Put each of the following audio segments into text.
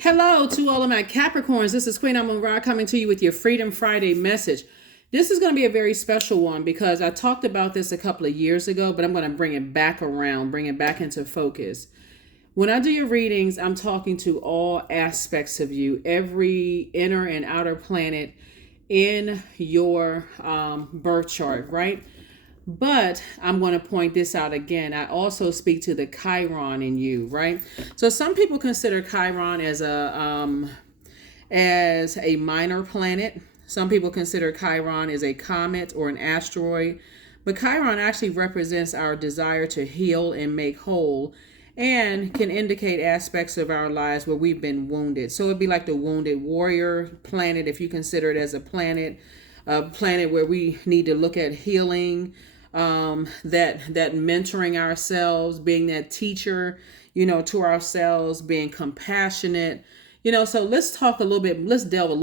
Hello to all of my Capricorns. This is Queen Amun Ra coming to you with your Freedom Friday message. This is going to be a very special one because I talked about this a couple of years ago, but I'm going to bring it back around, bring it back into focus. When I do your readings, I'm talking to all aspects of you, every inner and outer planet in your birth chart, right? But I'm going to point this out again. I also speak to the Chiron in you, right? So some people consider Chiron as a minor planet. Some people consider Chiron as a comet or an asteroid. But Chiron actually represents our desire to heal and make whole and can indicate aspects of our lives where we've been wounded. So it'd be like the wounded warrior planet if you consider it as a planet where we need to look at healing, that mentoring ourselves, being that teacher, to ourselves, being compassionate, so let's delve a little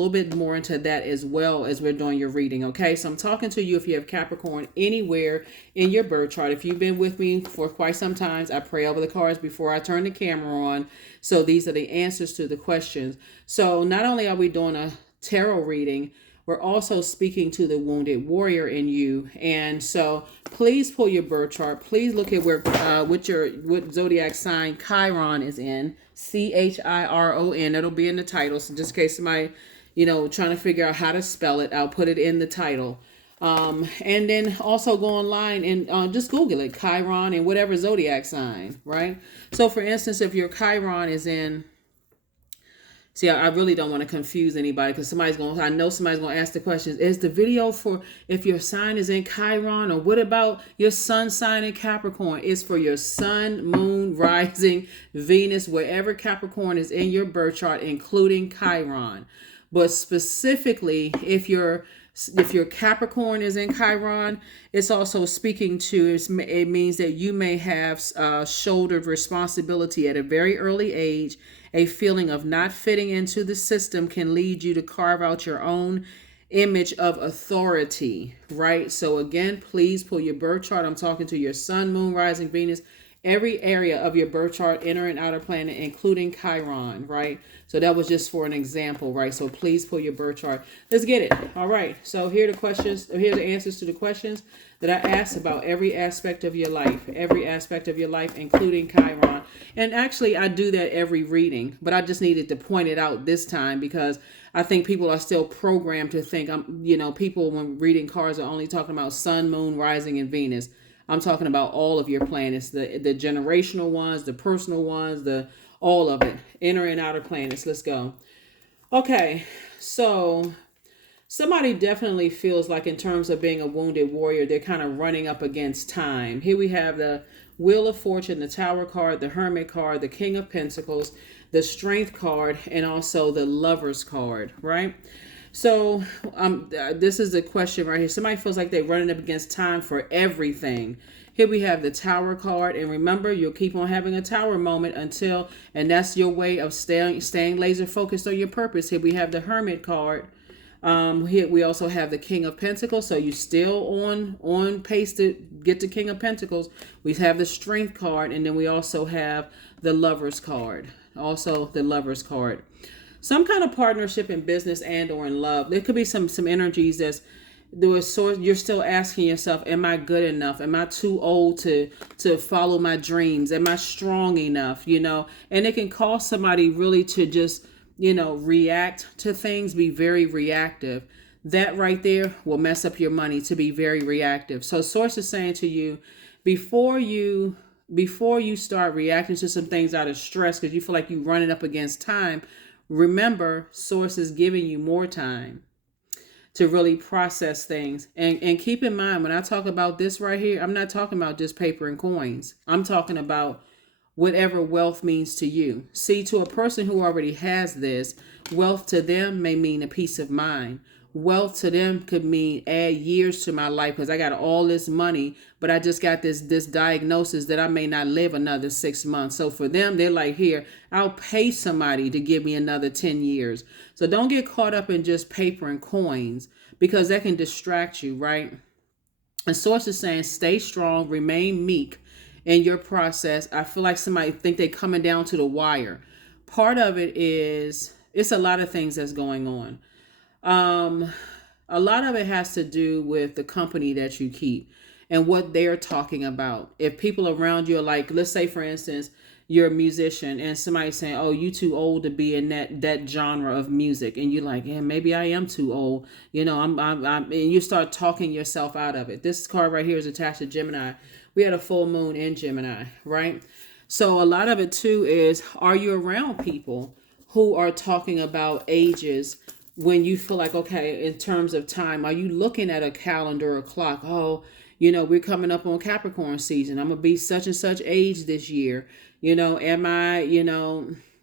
bit more into that as well as we're doing your reading. Okay. So I'm talking to you if you have Capricorn anywhere in your birth chart. If you've been with me for quite some time, I pray over the cards before I turn the camera on. So these are the answers to the questions. So not only are we doing a tarot reading, we're also speaking to the wounded warrior in you. And so please pull your birth chart. Please look at what zodiac sign Chiron is in. Chiron. That'll be in the title. So just in case somebody, trying to figure out how to spell it, I'll put it in the title. And then also go online and just Google it, Chiron and whatever zodiac sign, right? So for instance, if your Chiron is in, see, I really don't want to confuse anybody because I know somebody's going to ask the questions. Is the video for if your sign is in Chiron, or what about your sun sign in Capricorn? It's for your sun, moon, rising, Venus, wherever Capricorn is in your birth chart, including Chiron. But specifically, if your Capricorn is in Chiron, it's also speaking to, it means that you may have shouldered responsibility at a very early age. A feeling of not fitting into the system can lead you to carve out your own image of authority, right? So again, please pull your birth chart. I'm talking to your sun, moon, rising, Venus, every area of your birth chart, inner and outer planet, including Chiron, right? So that was just for an example, right? So please pull your birth chart. Let's get it. All right. So here are the questions. Here are the answers to the questions that I asked about every aspect of your life, including Chiron. And actually, I do that every reading, but I just needed to point it out this time because I think people are still programmed to think, people when reading cards are only talking about sun, moon, rising, and Venus. I'm talking about all of your planets, the generational ones, the personal ones, all of it, inner and outer planets. Let's go. Okay, so somebody definitely feels like in terms of being a wounded warrior, they're kind of running up against time. Here we have the Wheel of Fortune, the Tower card, the Hermit card, the King of Pentacles, the Strength card, and also the Lovers card, right? So this is the question right here. Somebody feels like they're running up against time for everything. Here we have the Tower card. And remember, you'll keep on having a tower moment and that's your way of staying laser focused on your purpose. Here we have the Hermit card. Here we also have the King of Pentacles. So you're still on pace to get the King of Pentacles. We have the Strength card. And then we also have the Lovers card. Some kind of partnership in business and or in love. There could be some energies you're still asking yourself, am I good enough? Am I too old to follow my dreams? Am I strong enough? And it can cause somebody really to just, react to things, be very reactive. That right there will mess up your money, to be very reactive. So source is saying to you, before you start reacting to some things out of stress because you feel like you're running up against time, remember, source is giving you more time to really process things. And keep in mind, when I talk about this right here, I'm not talking about just paper and coins. I'm talking about whatever wealth means to you. See, to a person who already has this, wealth to them may mean a peace of mind. Wealth to them could mean add years to my life because I got all this money, but I just got this diagnosis that I may not live another 6 months. So for them, they're like, here, I'll pay somebody to give me another 10 years. So don't get caught up in just paper and coins because that can distract you, right? And source is saying, stay strong, remain meek in your process. I feel like somebody think they coming down to the wire. part of it is it's a lot of things that's going on. Um, a lot of it has to do with the company that you keep and what they're talking about. If people around you are like, let's say for instance, you're a musician and somebody's saying, "Oh, you too old to be in that genre of music," and you're like, "Yeah, maybe I am too old." And you start talking yourself out of it. This card right here is attached to Gemini. We had a full moon in Gemini, right? So a lot of it too is, are you around people who are talking about ages when you feel like, okay, in terms of time, are you looking at a calendar or clock? Oh, we're coming up on Capricorn season. I'm going to be such and such age this year. Am I,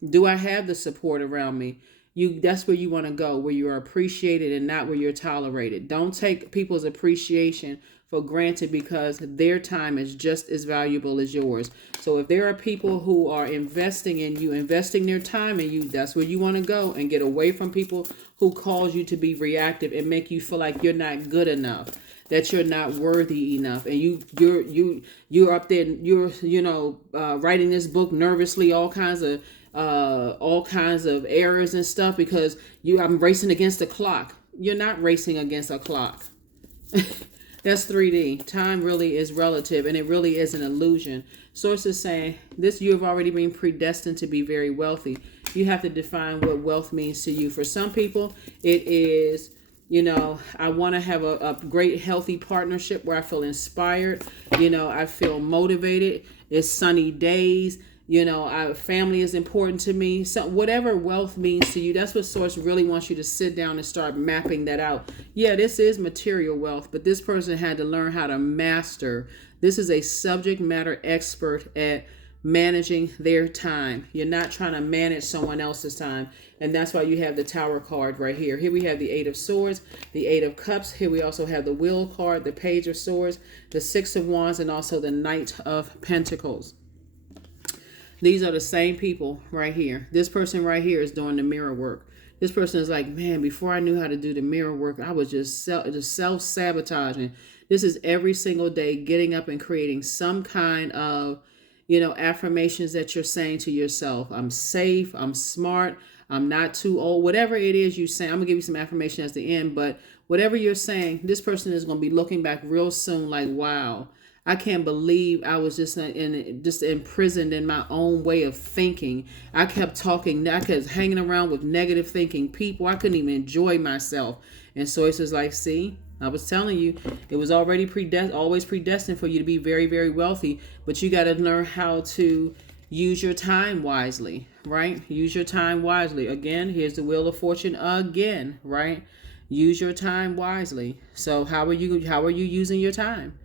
do I have the support around me? That's where you want to go, where you're appreciated and not where you're tolerated. Don't take people's appreciation for granted, because their time is just as valuable as yours. So if there are people who are investing in you, investing their time in you, that's where you want to go, and get away from people who cause you to be reactive and make you feel like you're not good enough, that you're not worthy enough, and you're up there, writing this book nervously, all kinds of errors and stuff, because I'm racing against the clock. You're not racing against a clock. That's 3D. Time really is relative, and it really is an illusion. Source is saying this: you have already been predestined to be very wealthy. You have to define what wealth means to you. For some people, it is, I want to have a great, healthy partnership where I feel inspired. I feel motivated. It's sunny days. Family is important to me. So whatever wealth means to you, that's what Source really wants you to sit down and start mapping that out. Yeah, this is material wealth, but this person had to learn how to master. This is a subject matter expert at managing their time. You're not trying to manage someone else's time. And that's why you have the Tower card right here. Here we have the Eight of Swords, the Eight of Cups. Here we also have the Wheel card, the Page of Swords, the Six of Wands, and also the Knight of Pentacles. These are the same people right here. This person right here is doing the mirror work. This person is like, man, before I knew how to do the mirror work, I was just self-sabotaging. This is every single day getting up and creating some kind of, affirmations that you're saying to yourself. I'm safe. I'm smart. I'm not too old. Whatever it is you say, I'm going to give you some affirmation at the end. But whatever you're saying, this person is going to be looking back real soon like, wow, I can't believe I was just imprisoned in my own way of thinking. I kept talking. I kept hanging around with negative thinking people. I couldn't even enjoy myself. And so it's just like, see, I was telling you, it was already always predestined for you to be very, very wealthy. But you got to learn how to use your time wisely, right? Use your time wisely. Again, here's the Wheel of Fortune again, right? Use your time wisely. So how are you using your time?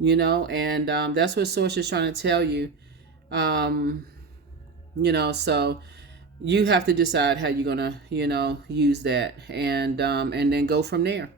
And that's what Source is trying to tell you. So you have to decide how you're gonna, use that, and then go from there.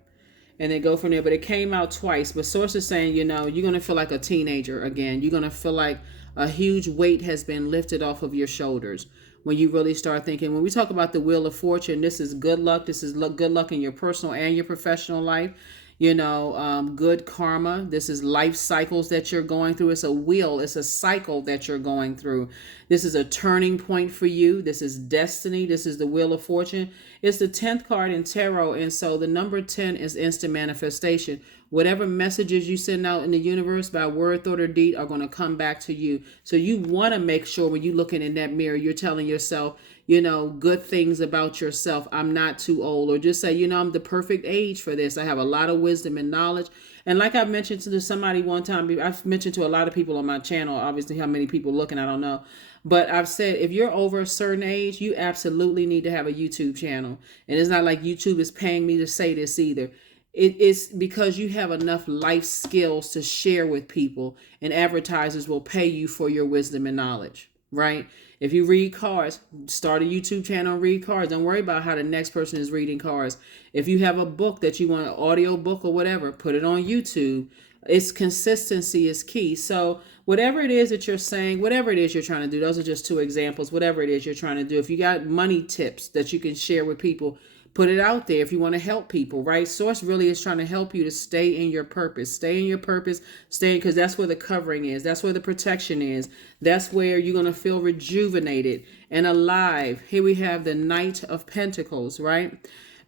But it came out twice. But Source is saying, you're gonna feel like a teenager again. You're gonna feel like a huge weight has been lifted off of your shoulders when you really start thinking. When we talk about the Wheel of Fortune, this is good luck. This is good luck in your personal and your professional life. Good karma. This is life cycles that you're going through. It's a wheel. It's a cycle that you're going through. This is a turning point for you. This is destiny. This is the Wheel of Fortune. It's the 10th card in tarot. And so the number 10 is instant manifestation. Whatever messages you send out in the universe by word, thought, or deed are going to come back to you. So you want to make sure when you're looking in that mirror, you're telling yourself, good things about yourself. I'm not too old. Or just say, I'm the perfect age for this. I have a lot of wisdom and knowledge. And like I mentioned to somebody one time, I've mentioned to a lot of people on my channel, obviously how many people looking, I don't know. But I've said, if you're over a certain age, you absolutely need to have a YouTube channel. And it's not like YouTube is paying me to say this either. It's because you have enough life skills to share with people, and advertisers will pay you for your wisdom and knowledge, right? If you read cards, start a YouTube channel and read cards. Don't worry about how the next person is reading cards. If you have a book that you want, an audio book or whatever, put it on YouTube. It's consistency is key. So whatever it is that you're saying, whatever it is you're trying to do, those are just two examples. Whatever it is you're trying to do. If you got money tips that you can share with people, put it out there if you want to help people, right? Source really is trying to help you to stay in your purpose. Stay in your purpose. Stay, because that's where the covering is. That's where the protection is. That's where you're going to feel rejuvenated and alive. Here we have the Knight of Pentacles, right?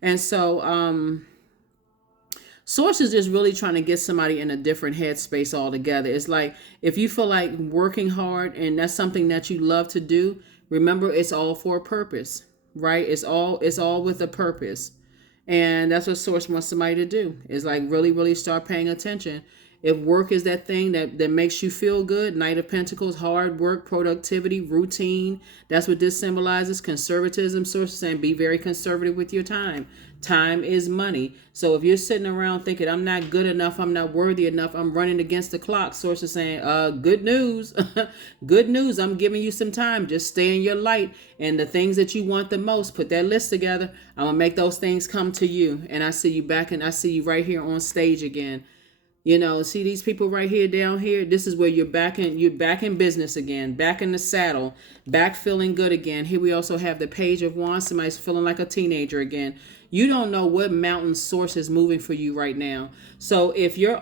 And so, Source is just really trying to get somebody in a different headspace altogether. It's like if you feel like working hard and that's something that you love to do, remember it's all for a purpose, right? It's all with a purpose. And that's what Source wants somebody to do, is like really, really start paying attention. If work is that thing that makes you feel good, Knight of Pentacles, hard work, productivity, routine, that's what this symbolizes. Conservatism. Source is saying be very conservative with your time. Time is money. So if you're sitting around thinking, I'm not good enough, I'm not worthy enough, I'm running against the clock, Source is saying, good news. Good news. I'm giving you some time. Just stay in your light, and the things that you want the most, put that list together. I'm going to make those things come to you. And I see you back, and I see you right here on stage again. You know, see these people right here, down here. This is where you're back in business again, back in the saddle, back feeling good again. Here we also have the Page of Wands. Somebody's feeling like a teenager again. You don't know what mountain Source is moving for you right now. So if your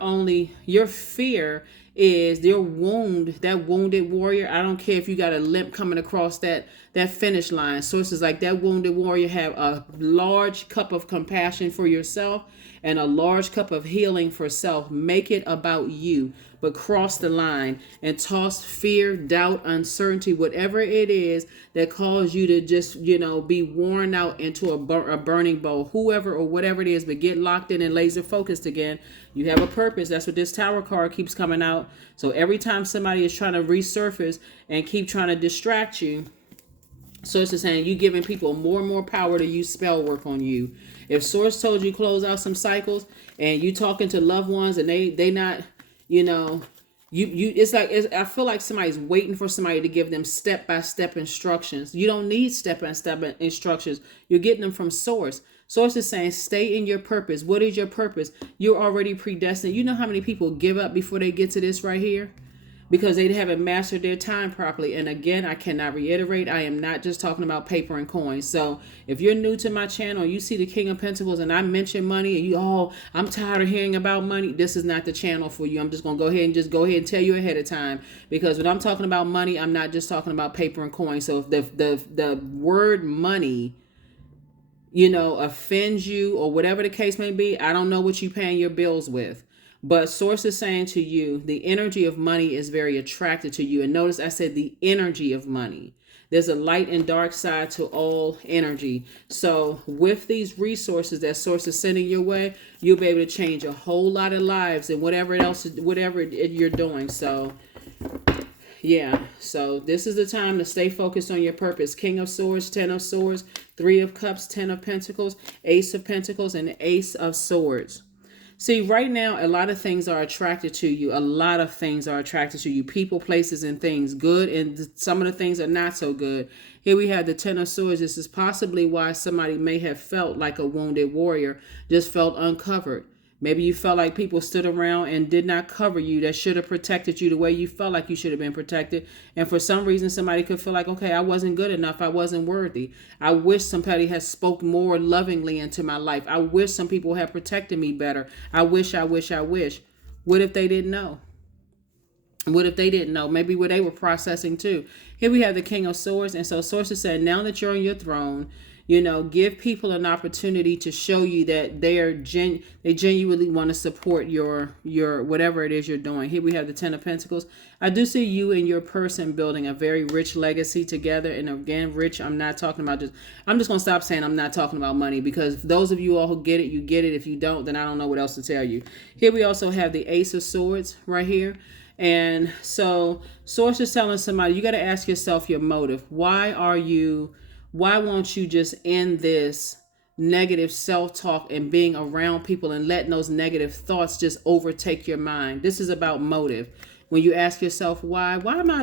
fear is their wound, that wounded warrior, I don't care if you got a limp coming across that finish line. Source is like that wounded warrior, have a large cup of compassion for yourself and a large cup of healing for self. Make it about you, but cross the line and toss fear, doubt, uncertainty, whatever it is that caused you to just, be worn out into a burning bowl, whoever or whatever it is, but get locked in and laser focused again. You have a purpose. That's what this Tower card keeps coming out. So every time somebody is trying to resurface and keep trying to distract you, Source is saying you giving people more and more power to use spell work on you. If Source told you close out some cycles and you talking to loved ones and they not, it's like, I feel like somebody's waiting for somebody to give them step-by-step instructions. You don't need step-by-step instructions. You're getting them from Source. Source is saying stay in your purpose. What is your purpose? You're already predestined. You know how many people give up before they get to this right here? Because they haven't mastered their time properly. And again, I cannot reiterate, I am not just talking about paper and coins. So if you're new to my channel, you see the King of Pentacles and I mention money and I'm tired of hearing about money, this is not the channel for you. I'm just going to go ahead and tell you ahead of time. Because when I'm talking about money, I'm not just talking about paper and coins. So if the word money, offends you or whatever the case may be, I don't know what you're paying your bills with. But Source is saying to you, the energy of money is very attracted to you. And notice I said the energy of money. There's a light and dark side to all energy. So with these resources that Source is sending your way, you'll be able to change a whole lot of lives and whatever you're doing. So yeah, so this is the time to stay focused on your purpose. King of Swords, 10 of Swords, 3 of Cups, 10 of Pentacles, Ace of Pentacles, and Ace of Swords. See, right now, a lot of things are attracted to you. A lot of things are attracted to you. People, places, and things. Good, and some of the things are not so good. Here we have the 10 of Swords. This is possibly why somebody may have felt like a wounded warrior, just felt uncovered. Maybe you felt like people stood around and did not cover you, that should have protected you the way you felt like you should have been protected. And for some reason, somebody could feel like, okay, I wasn't good enough. I wasn't worthy. I wish somebody had spoke more lovingly into my life. I wish some people had protected me better. I wish. What if they didn't know? What if they didn't know? Maybe what they were processing too. Here we have the King of Swords. And so Source is saying, now that you're on your throne, give people an opportunity to show you that they genuinely want to support your whatever it is you're doing. Here we have the 10 of Pentacles. I do see you and your person building a very rich legacy together. And again, rich, I'm just going to stop saying I'm not talking about money, because those of you all who get it, you get it. If you don't, then I don't know what else to tell you. Here we also have the Ace of Swords right here. And so Source is telling somebody, you got to ask yourself your motive. Why won't you just end this negative self-talk and being around people and letting those negative thoughts just overtake your mind? This is about motive. When you ask yourself, why am I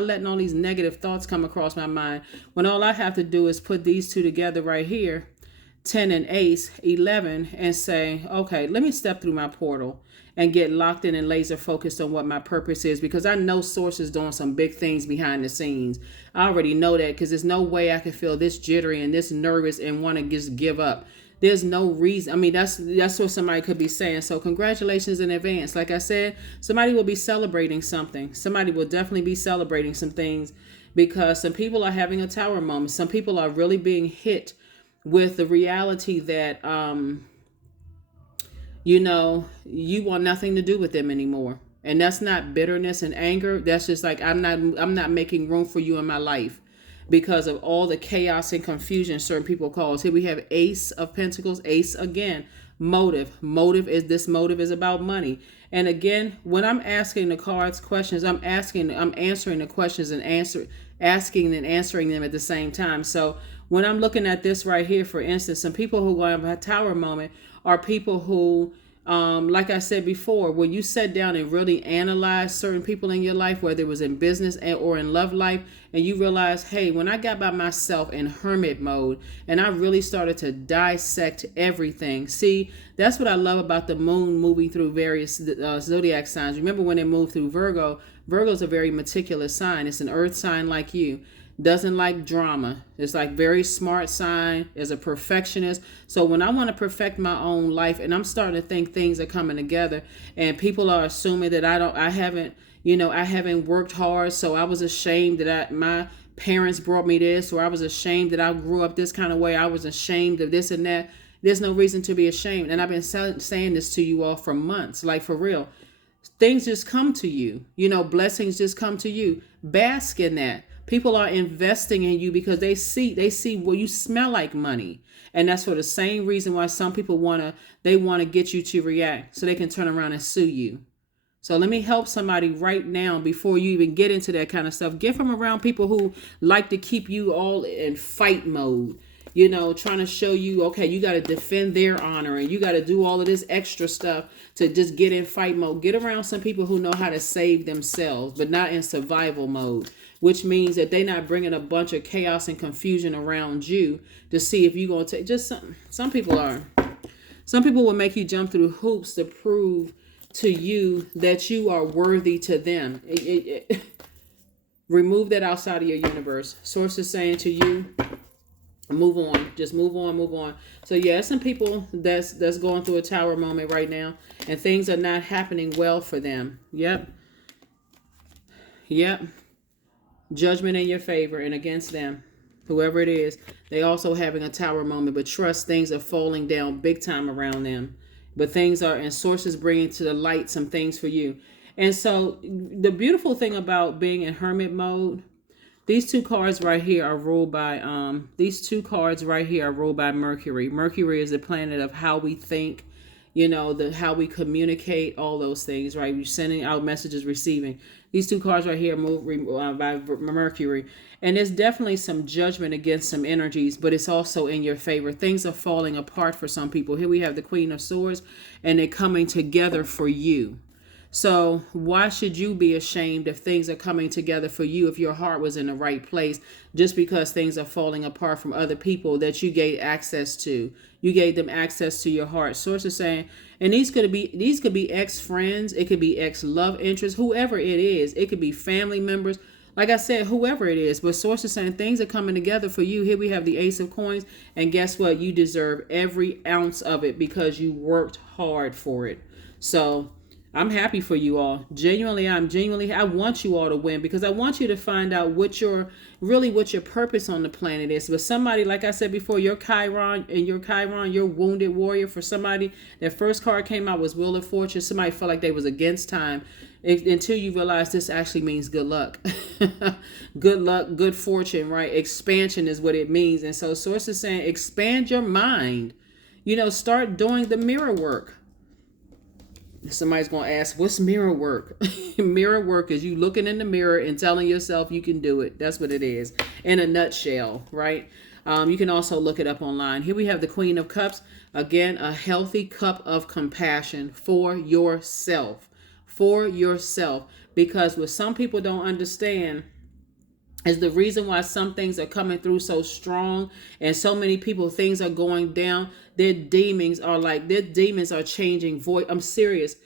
letting all these negative thoughts come across my mind, when all I have to do is put these two together right here, 10 and Ace, 11, and say, okay, let me step through my portal and get locked in and laser focused on what my purpose is, because I know Source is doing some big things behind the scenes. I already know that, because there's no way I can feel this jittery and this nervous and want to just give up. There's no reason. I mean, that's what somebody could be saying. So congratulations in advance. Like I said, somebody will be celebrating something. Somebody will definitely be celebrating some things, because some people are having a tower moment. Some people are really being hit with the reality that, you want nothing to do with them anymore. And that's not bitterness and anger. That's just like, I'm not making room for you in my life because of all the chaos and confusion certain people cause. Here we have Ace of Pentacles. Ace again, motive. Motive is about money. And again, when I'm asking the cards questions, I'm answering the questions and asking and answering them at the same time. So when I'm looking at this right here, for instance, some people who have a tower moment are people who, like I said before, when you sat down and really analyzed certain people in your life, whether it was in business or in love life, and you realize, hey, when I got by myself in hermit mode and I really started to dissect everything. See, that's what I love about the moon moving through various zodiac signs. Remember when it moved through Virgo? Virgo's a very meticulous sign. It's an earth sign like you. Doesn't like drama. It's like very smart sign, is a perfectionist. So when I want to perfect my own life and I'm starting to think things are coming together and people are assuming that I haven't worked hard, so I was ashamed that my parents brought me this, or I was ashamed that I grew up this kind of way. I was ashamed of this and that. There's no reason to be ashamed. And I've been saying this to you all for months, like for real. Things just come to you. Blessings just come to you. Bask in that. People are investing in you because they see well, you smell like money. And that's for the same reason why some people want to get you to react so they can turn around and sue you. So let me help somebody right now before you even get into that kind of stuff. Get from around people who like to keep you all in fight mode. Trying to show you, okay, you got to defend their honor and you got to do all of this extra stuff to just get in fight mode. Get around some people who know how to save themselves, but not in survival mode, which means that they're not bringing a bunch of chaos and confusion around you to see if you're going to take just something. Some people will make you jump through hoops to prove to you that you are worthy to them. Remove that outside of your universe. Source is saying to you, move on. Just move on. So yeah, some people that's going through a tower moment right now, and things are not happening well for them. Yep. Judgment in your favor and against them. Whoever it is, they also having a tower moment, but trust, things are falling down big time around them. But things are, and sources bringing to the light some things for you. And so the beautiful thing about being in hermit mode, these two cards right here are ruled by Mercury. Mercury is the planet of how we think, how we communicate, all those things, right? We're sending out messages, receiving. These two cards right here are by Mercury. And there's definitely some judgment against some energies, but it's also in your favor. Things are falling apart for some people. Here we have the Queen of Swords, and they're coming together for you. So why should you be ashamed if things are coming together for you, if your heart was in the right place, just because things are falling apart from other people that you gave access to? You gave them access to your heart. Source is saying, and these could be ex-friends, it could be ex-love interests, whoever it is. It could be family members. Like I said, whoever it is. But source is saying things are coming together for you. Here we have the Ace of Coins. And guess what? You deserve every ounce of it because you worked hard for it. So I'm happy for you all. I want you all to win because I want you to find out what your purpose on the planet is. But somebody, like I said before, your Chiron, your wounded warrior, for somebody, that first card came out was Wheel of Fortune. Somebody felt like they was against time until you realize this actually means good luck. Good luck, good fortune, right? Expansion is what it means. And so Source is saying, expand your mind. Start doing the mirror work. Somebody's going to ask, what's mirror work? Mirror work is you looking in the mirror and telling yourself you can do it. That's what it is in a nutshell, right? You can also look it up online. Here we have the Queen of Cups. Again, a healthy cup of compassion for yourself. Because what some people don't understand is the reason why some things are coming through so strong and so many people, things are going down. Their demons are changing voice. I'm serious.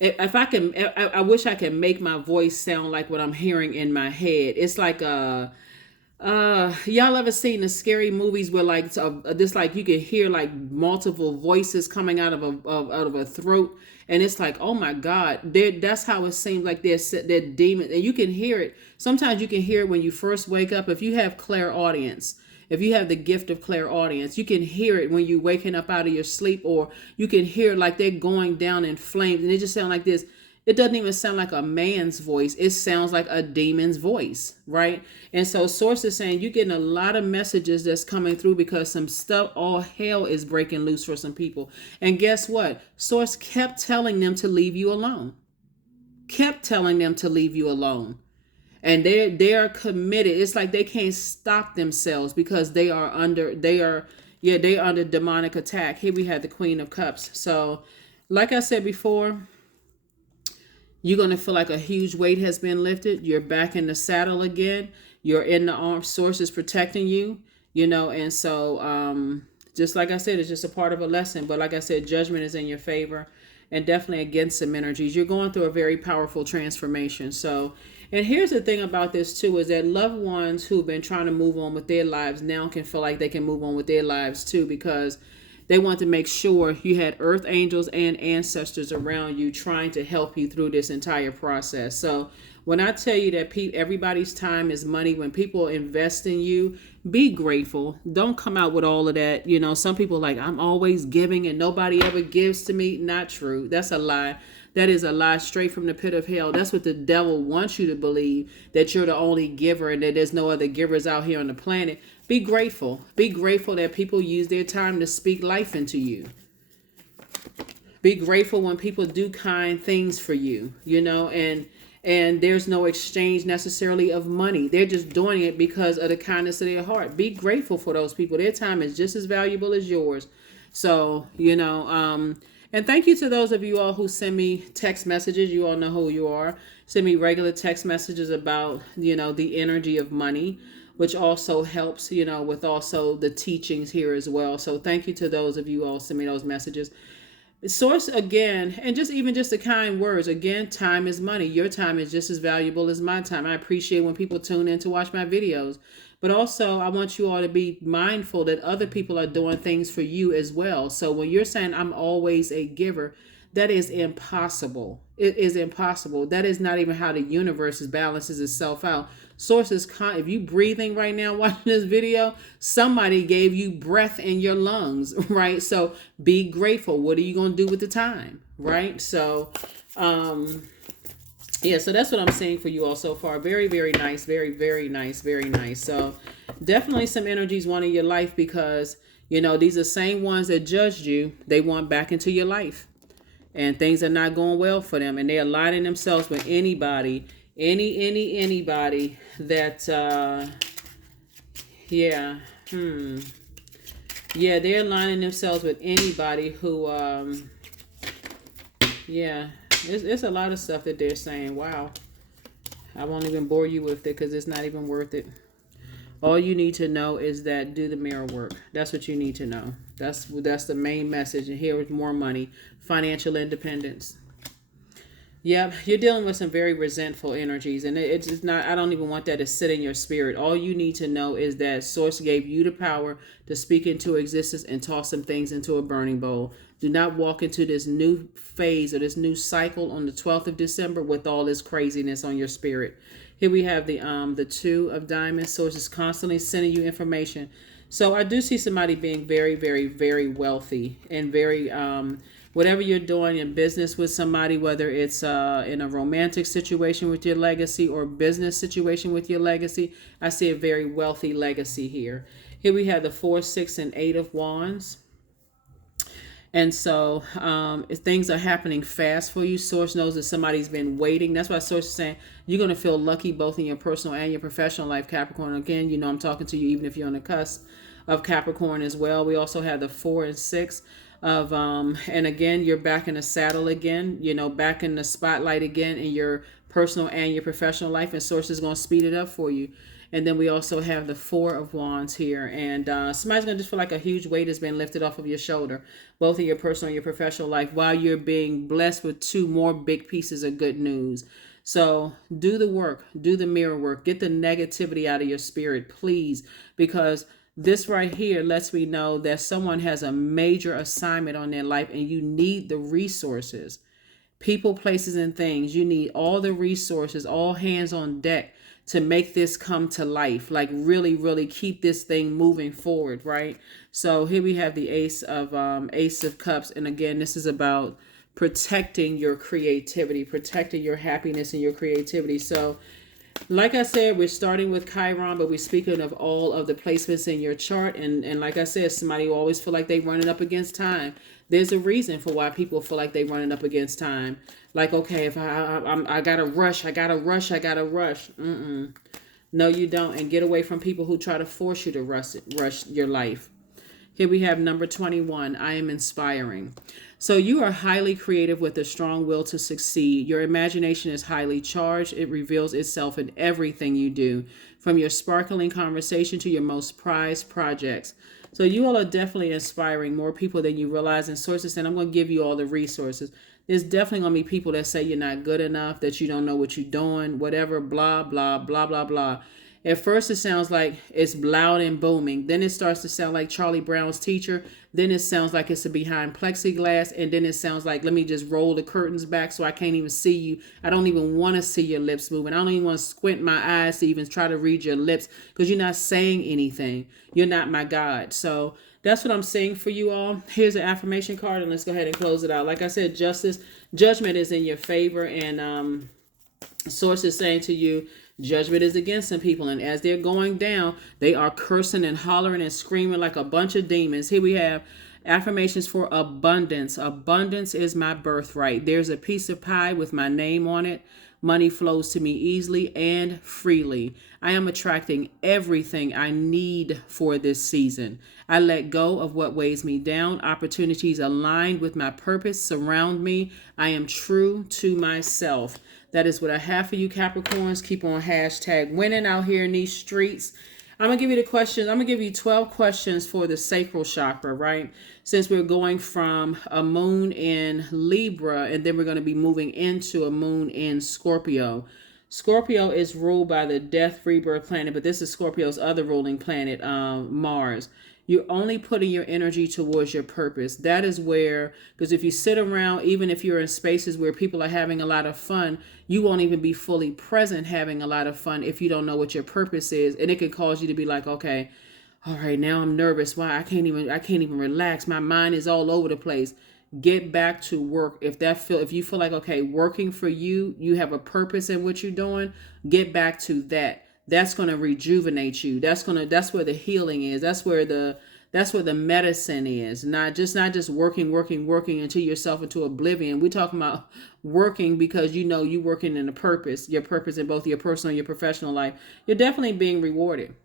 if I can, I wish I could make my voice sound like what I'm hearing in my head. It's like y'all ever seen the scary movies where like this, like you can hear like multiple voices coming out of out of a throat, and it's like, oh my God, that's how it seems like they're demons, and you can hear it. Sometimes you can hear it when you first wake up. If you have clairaudience, if you have the gift of clairaudience, you can hear it when you're waking up out of your sleep, or you can hear like they're going down in flames, and it just sounds like this. It doesn't even sound like a man's voice. It sounds like a demon's voice, right? And so Source is saying you're getting a lot of messages that's coming through because some stuff, all hell is breaking loose for some people. And guess what? Source kept telling them to leave you alone. Kept telling them to leave you alone. And they're committed. It's like they can't stop themselves because they're under demonic attack. Here we have the Queen of Cups. So like I said before, you're going to feel like a huge weight has been lifted. You're back in the saddle again. You're in the armed. Source is protecting you, and so just like I said, it's just a part of a lesson. But like I said, judgment is in your favor and definitely against some energies. You're going through a very powerful transformation. So, and here's the thing about this too, is that loved ones who've been trying to move on with their lives now can feel like they can move on with their lives too, because they want to make sure you had earth angels and ancestors around you trying to help you through this entire process. So when I tell you that everybody's time is money, when people invest in you, be grateful. Don't come out with all of that. Some people like, I'm always giving and nobody ever gives to me. Not true. That's a lie. That is a lie straight from the pit of hell. That's what the devil wants you to believe, that you're the only giver and that there's no other givers out here on the planet. Be grateful. Be grateful that people use their time to speak life into you. Be grateful when people do kind things for you, and there's no exchange necessarily of money. They're just doing it because of the kindness of their heart. Be grateful for those people. Their time is just as valuable as yours. So, and thank you to those of you all who send me text messages. You all know who you are. Send me regular text messages about, the energy of money, which also helps, with also the teachings here as well. So thank you to those of you all send me those messages. Source again, and just the kind words. Again, time is money. Your time is just as valuable as my time. I appreciate when people tune in to watch my videos. But also, I want you all to be mindful that other people are doing things for you as well. So when you're saying I'm always a giver, that is impossible. It is impossible. That is not even how the universe balances itself out. Sources, if you breathing right now watching this video, somebody gave you breath in your lungs, right? So be grateful. What are you going to do with the time, right? So, yeah, so that's what I'm saying for you all so far. Very, very nice. Very, very nice. Very nice. So definitely some energies want in your life because, these are the same ones that judged you. They want back into your life. And things are not going well for them. And they're aligning themselves with anybody that, they're aligning themselves with anybody who, it's a lot of stuff that they're saying. Wow. I won't even bore you with it because it's not even worth it. All you need to know is that do the mirror work. That's what you need to know. That's the main message. And here is more money, financial independence. Yep, you're dealing with some very resentful energies, and it's just not, I don't even want that to sit in your spirit. All you need to know is that Source gave you the power to speak into existence and toss some things into a burning bowl. Do not walk into this new phase or this new cycle on the 12th of December with all this craziness on your spirit. Here we have the Two of Diamonds. Source is constantly sending you information. So I do see somebody being very, very, very wealthy and very, whatever you're doing in business with somebody, whether it's in a romantic situation with your legacy or business situation with your legacy, I see a very wealthy legacy here. Here we have the 4, 6, and 8 of Wands. And so if things are happening fast for you, Source knows that somebody's been waiting. That's why Source is saying you're going to feel lucky both in your personal and your professional life, Capricorn. Again, I'm talking to you even if you're on the cusp of Capricorn as well. We also have the 4 and 6 of, and again, you're back in the saddle again, back in the spotlight again in your personal and your professional life. And Source is going to speed it up for you. And then we also have the Four of Wands here. And somebody's going to just feel like a huge weight has been lifted off of your shoulder, both in your personal and your professional life, while you're being blessed with two more big pieces of good news. So do the work, do the mirror work, get the negativity out of your spirit, please, because this right here lets me know that someone has a major assignment on their life and you need the resources, people, places, and things. You need all the resources, all hands on deck to make this come to life, like really, really keep this thing moving forward, right? So here we have the Ace of Cups. And again, this is about protecting your creativity, protecting your happiness and your creativity. So like I said, we're starting with Chiron, but we're speaking of all of the placements in your chart. And like I said, somebody will always feel like they're running up against time. There's a reason for why people feel like they're running up against time. Like, okay, if I gotta rush. No, you don't. And get away from people who try to force you to rush your life. Here we have number 21. I am inspiring. So you are highly creative with a strong will to succeed. Your imagination is highly charged. It reveals itself in everything you do, from your sparkling conversation to your most prized projects. So you all are definitely inspiring more people than you realize. And sources saying, I'm going to give you all the resources. There's definitely going to be people that say you're not good enough, that you don't know what you're doing, whatever, blah, blah, blah, blah, blah. At first, it sounds like it's loud and booming. Then it starts to sound like Charlie Brown's teacher. Then it sounds like it's behind plexiglass. And then it sounds like, let me just roll the curtains back so I can't even see you. I don't even want to see your lips moving. I don't even want to squint my eyes to even try to read your lips because you're not saying anything. You're not my God. So that's what I'm saying for you all. Here's an affirmation card, and let's go ahead and close it out. Like I said, judgment is in your favor, and source is saying to you, judgment is against some people, and as they're going down, they are cursing and hollering and screaming like a bunch of demons. Here we have affirmations for abundance. Abundance is my birthright. There's a piece of pie with my name on it. Money flows to me easily and freely. I am attracting everything I need for this season. I let go of what weighs me down. Opportunities aligned with my purpose surround me. I am true to myself. That is what I have for you, Capricorns. Keep on hashtag winning out here in these streets. I'm going to give you the questions. I'm going to give you 12 questions for the sacral chakra, right? Since we're going from a moon in Libra, and then we're going to be moving into a moon in Scorpio. Scorpio is ruled by the death rebirth planet, but this is Scorpio's other ruling planet, Mars. You're only putting your energy towards your purpose. That is where, because if you sit around, even if you're in spaces where people are having a lot of fun, you won't even be fully present having a lot of fun if you don't know what your purpose is. And it could cause you to be like, okay, all right, now I'm nervous. Why? I can't even relax. My mind is all over the place. Get back to work. If you feel like, okay, working for you, you have a purpose in what you're doing, get back to that. That's going to rejuvenate you. That's where the healing is. That's where the medicine is. Not just working until yourself into oblivion. We're talking about working because you working in a purpose, your purpose in both your personal and your professional life. You're definitely being rewarded.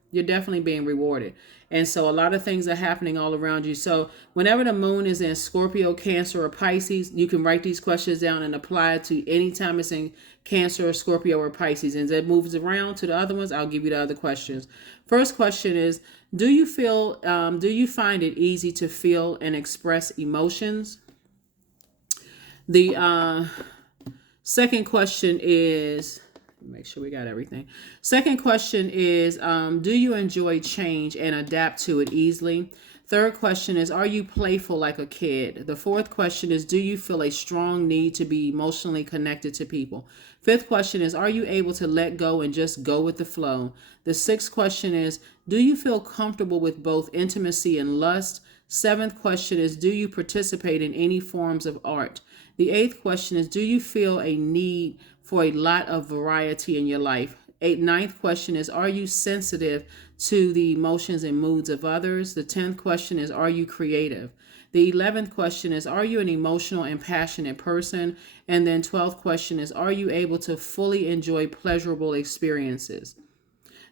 And so a lot of things are happening all around you. So whenever the moon is in Scorpio, Cancer, or Pisces, you can write these questions down and apply it to any time it's in Cancer, Scorpio, or Pisces. And as it moves around to the other ones, I'll give you the other questions. First question is, do you find it easy to feel and express emotions? The second question is, make sure we got everything. Second question is, do you enjoy change and adapt to it easily? Third question is, are you playful like a kid? The fourth question is, do you feel a strong need to be emotionally connected to people? Fifth question is, are you able to let go and just go with the flow? The sixth question is, do you feel comfortable with both intimacy and lust? Seventh question is, do you participate in any forms of art? The eighth question is, do you feel a need for a lot of variety in your life? Ninth question is, are you sensitive to the emotions and moods of others? The 10th question is, are you creative? The 11th question is, are you an emotional and passionate person? And then 12th question is, are you able to fully enjoy pleasurable experiences?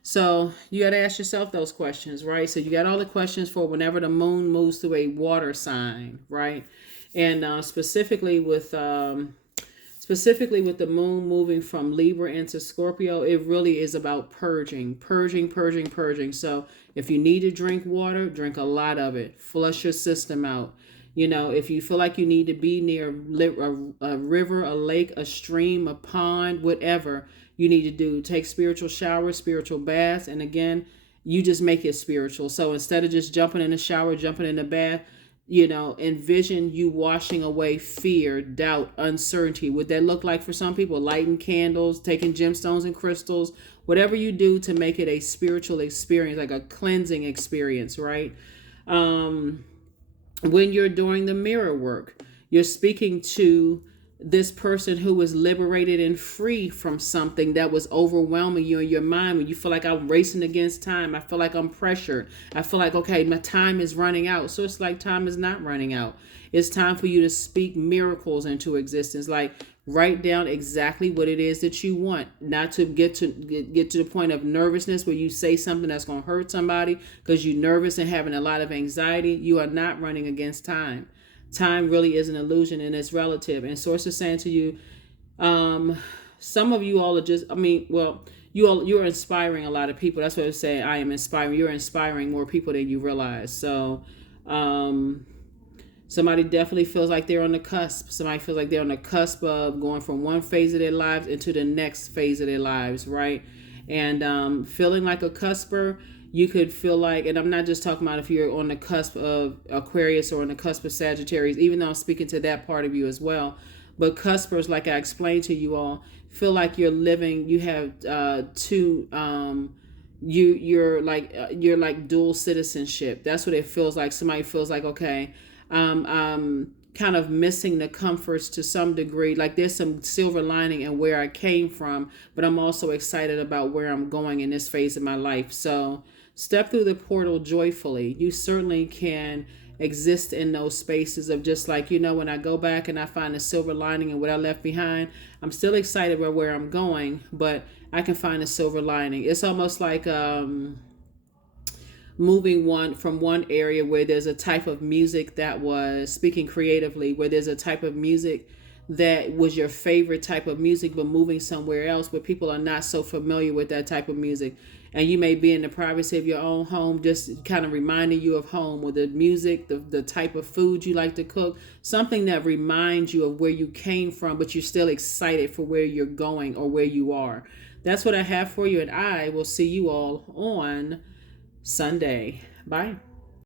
So you got to ask yourself those questions, right? So you got all the questions for whenever the moon moves through a water sign, right? And specifically with specifically with the moon moving from Libra into Scorpio, it really is about purging, purging, purging, purging. So if you need to drink water, drink a lot of it. Flush your system out. You know, if you feel like you need to be near a river, a lake, a stream, a pond, whatever you need to do, take spiritual showers, spiritual baths. And again, you just make it spiritual. So instead of just jumping in the shower, jumping in the bath, you know, envision you washing away fear, doubt, uncertainty. What that look like for some people? Lighting candles, taking gemstones and crystals, whatever you do to make it a spiritual experience, like a cleansing experience, right? When you're doing the mirror work, you're speaking to this person who was liberated and free from something that was overwhelming you in your mind. When you feel like I'm racing against time, I feel like I'm pressured, I feel like, okay, my time is running out. So it's like time is not running out. It's time for you to speak miracles into existence. Like, write down exactly what it is that you want, not to get to the point of nervousness where you say something that's going to hurt somebody because you're nervous and having a lot of anxiety. You are not running against time. Time really is an illusion and it's relative. And Source is saying to you, some of you all are just, you're inspiring a lot of people. That's what I say. I am inspiring. You're inspiring more people than you realize. So, somebody definitely feels like they're on the cusp. Somebody feels like they're on the cusp of going from one phase of their lives into the next phase of their lives, right? And feeling like a cusper, you could feel like, and I'm not just talking about if you're on the cusp of Aquarius or on the cusp of Sagittarius, even though I'm speaking to that part of you as well. But cuspers, like I explained to you all, feel like you're living, you have you're like dual citizenship. That's what it feels like. Somebody feels like, okay, kind of missing the comforts to some degree. Like there's some silver lining in where I came from, but I'm also excited about where I'm going in this phase of my life. So step through the portal joyfully. You certainly can exist in those spaces of just like, you know, when I go back and I find a silver lining in what I left behind, I'm still excited about where I'm going, but I can find a silver lining. It's almost like, moving from one area where there's a type of music that was, speaking creatively, where there's a type of music that was your favorite type of music, but moving somewhere else where people are not so familiar with that type of music. And you may be in the privacy of your own home, just kind of reminding you of home, or the music, the type of food you like to cook, something that reminds you of where you came from, but you're still excited for where you're going or where you are. That's what I have for you, and I will see you all on Sunday. Bye.